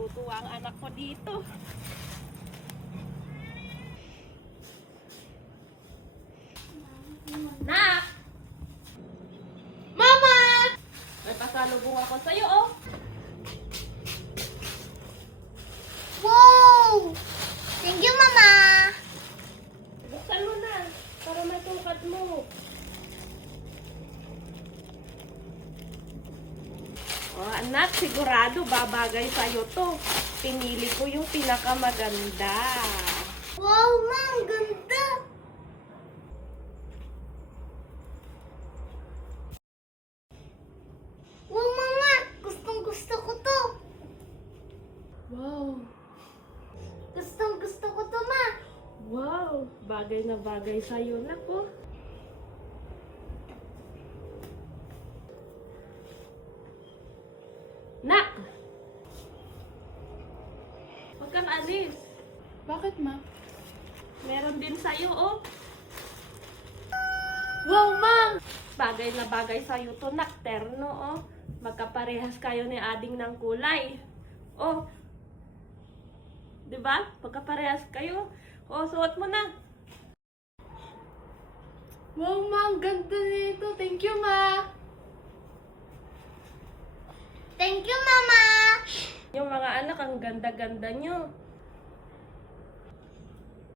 Matutuwa ang anak ko dito. Nak! Mama! May pasalubong ako sa'yo, oh. Wow! Thank you, Mama! Buksan mo na para masukat mo. Oh, anak, sigurado babagay sa'yo to. Pinili ko yung pinakamaganda. Wow, Ma! Ang ganda! Wow, Mama! Gustong-gusto ko to! Wow! Gustong-gusto ko to, Ma! Wow! Bagay na bagay sa'yo, nako. Nak! Huwag kang alis. Bakit, ma? Meron din sa'yo, oh. Wow, ma! Bagay na bagay sa'yo to, nak. Terno, oh. Magkaparehas kayo ni Ading ng kulay. Oh. Diba? Magkaparehas kayo. Oh, suot mo na. Wow, ma! Ang ganda nito. Thank you, ma! Thank you, Mama! Yung mga anak, ang ganda-ganda nyo.